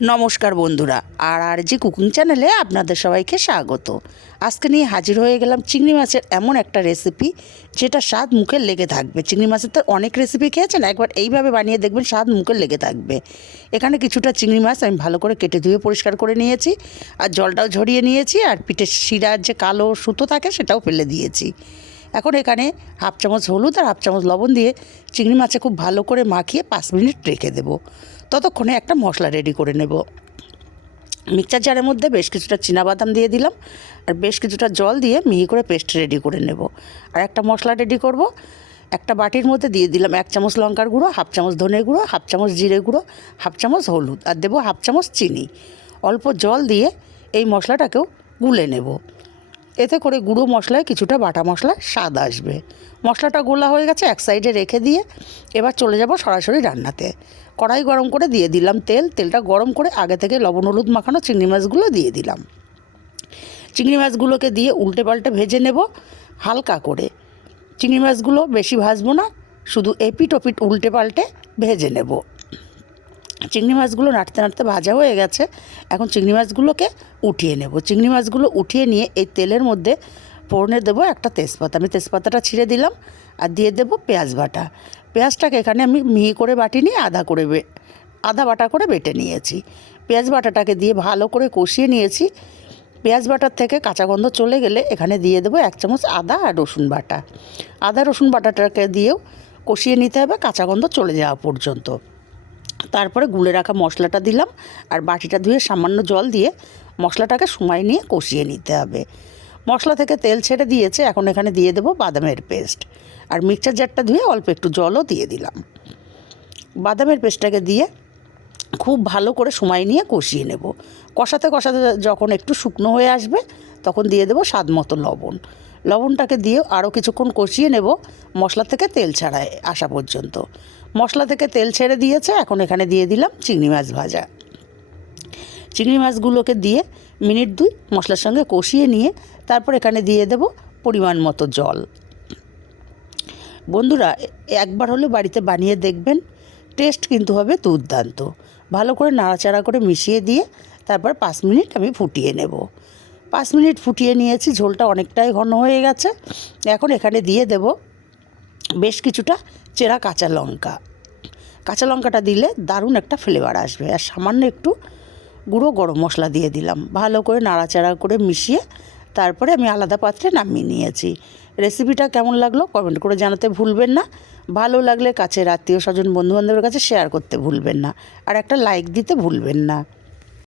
নমস্কার বন্ধুরা, আর জি কুকিং চ্যানেলে আপনাদের সবাইকে স্বাগত। আজকে নিয়ে হাজির হয়ে গেলাম চিংড়ি মাছের এমন একটা রেসিপি যেটা স্বাদ মুখে লেগে থাকবে। চিংড়ি মাছের তো অনেক রেসিপি খেয়েছেন, একবার এইভাবে বানিয়ে দেখবেন স্বাদ মুখে লেগে থাকবে। এখানে কিছুটা চিংড়ি মাছ আমি ভালো করে কেটে ধুয়ে পরিষ্কার করে নিয়েছি, আর জলটাও ঝরিয়ে নিয়েছি, আর পিঠের শিরার যে কালো সুতো থাকে সেটাও ফেলে দিয়েছি। এখন এখানে হাফ চামচ হলুদ আর হাফ চামচ লবণ দিয়ে চিংড়ি মাছে খুব ভালো করে মাখিয়ে 5 মিনিট রেখে দেবো। ততক্ষণে একটা মশলা রেডি করে নেব। মিক্সচার জারের মধ্যে বেশ কিছুটা চীনাবাদাম দিয়ে দিলাম, আর বেশ কিছুটা জল দিয়ে মিহি করে পেস্ট রেডি করে নেব। আর একটা মশলা রেডি করব। একটা বাটির মধ্যে দিয়ে দিলাম 1 চামচ লঙ্কার গুঁড়ো, হাফ চামচ ধনে গুঁড়ো, হাফ চামচ জিরে গুঁড়ো, হাফ চামচ হলুদ, আর দেবো হাফ চামচ চিনি। অল্প জল দিয়ে এই মশলাটাকেও গুলে নেব। এতে করে গুঁড়ো মশলায় কিছুটা বাটা মশলার স্বাদ আসবে। মশলাটা গোলা হয়ে গেছে, এক সাইডে রেখে দিয়ে এবার চলে যাব সরাসরি রান্নাতে। কড়াই গরম করে দিয়ে দিলাম তেলটা গরম করে আগে থেকে লবণ হলুদ মাখানো চিংড়ি মাছগুলো দিয়ে দিলাম। চিংড়ি মাছগুলোকে দিয়ে উল্টে পাল্টে ভেজে নেব হালকা করে। চিংড়ি মাছগুলো বেশি ভাজবো না, শুধু এপিট ওপিট উল্টে পাল্টে ভেজে নেব। চিংড়ি মাছগুলো নাড়তে নাড়তে ভাজা হয়ে গেছে। এখন চিংড়ি মাছগুলোকে উঠিয়ে নেব। চিংড়ি মাছগুলো উঠিয়ে নিয়ে এই তেলের মধ্যে ফোড়নে দেবো একটা তেজপাতা। আমি তেজপাতাটা ছিঁড়ে দিলাম, আর দিয়ে দেবো পেঁয়াজ বাটা। পেঁয়াজটাকে এখানে আমি মিহি করে বাটিনি, আধা বাটা করে বেটে নিয়েছি। পেঁয়াজ বাটাটাকে দিয়ে ভালো করে কষিয়ে নিয়েছি। পেঁয়াজ বাটার থেকে কাঁচা গন্ধ চলে গেলে এখানে দিয়ে দেবো 1 চামচ আদা আর রসুন বাটা। আদা রসুন বাটাটাকে দিয়েও কষিয়ে নিতে হবে কাঁচা গন্ধ চলে যাওয়া পর্যন্ত। তারপরে গুলে রাখা মশলাটা দিলাম, আর বাটিটা ধুয়ে সামান্য জল দিয়ে মশলাটাকে সময় নিয়ে কষিয়ে নিতে হবে। মশলা থেকে তেল ছেড়ে দিয়েছে, এখন এখানে দিয়ে দেবো বাদামের পেস্ট। আর মিক্সচার জারটা ধুয়ে অল্প একটু জলও দিয়ে দিলাম। বাদামের পেস্টটাকে দিয়ে খুব ভালো করে সময় নিয়ে কষিয়ে নেব। কষাতে কষাতে যখন একটু শুকনো হয়ে আসবে তখন দিয়ে দেবো স্বাদ মতো লবণ। লবণটাকে দিয়ে আরও কিছুক্ষণ কষিয়ে নেব, মশলা থেকে তেল ছাড়ায় আসা পর্যন্ত। মশলা থেকে তেল ছেড়ে দিয়েছে, এখন এখানে দিয়ে দিলাম চিংড়ি মাছ ভাজা। চিংড়ি মাছগুলোকে দিয়ে মিনিট 2 মশলার সঙ্গে কষিয়ে নিয়ে তারপর এখানে দিয়ে দেব পরিমাণ মতো জল। বন্ধুরা, একবার হলে বাড়িতে বানিয়ে দেখবেন, টেস্ট কিন্তু হবে দুর্দান্ত। ভালো করে নাড়াচাড়া করে মিশিয়ে দিয়ে তারপর 5 মিনিট আমি ফুটিয়ে নেব। 5 মিনিট ফুটিয়ে নিয়েছি, ঝোলটা অনেকটাই ঘন হয়ে গেছে। এখন এখানে দিয়ে দেব বেশ কিছুটা চেরা কাঁচা লঙ্কা। কাঁচা লঙ্কাটা দিলে দারুণ একটা ফ্লেভার আসবে। আর সামান্য একটু গুঁড়ো গরম মশলা দিয়ে দিলাম। ভালো করে নাড়াচাড়া করে মিশিয়ে তারপরে আমি আলাদা পাত্রে নামিয়ে নিয়েছি। রেসিপিটা কেমন লাগলো কমেন্ট করে জানাতে ভুলবেন না। ভালো লাগলে কাছের আত্মীয় স্বজন বন্ধুবান্ধবের কাছে শেয়ার করতে ভুলবেন না, আর একটা লাইক দিতে ভুলবেন না।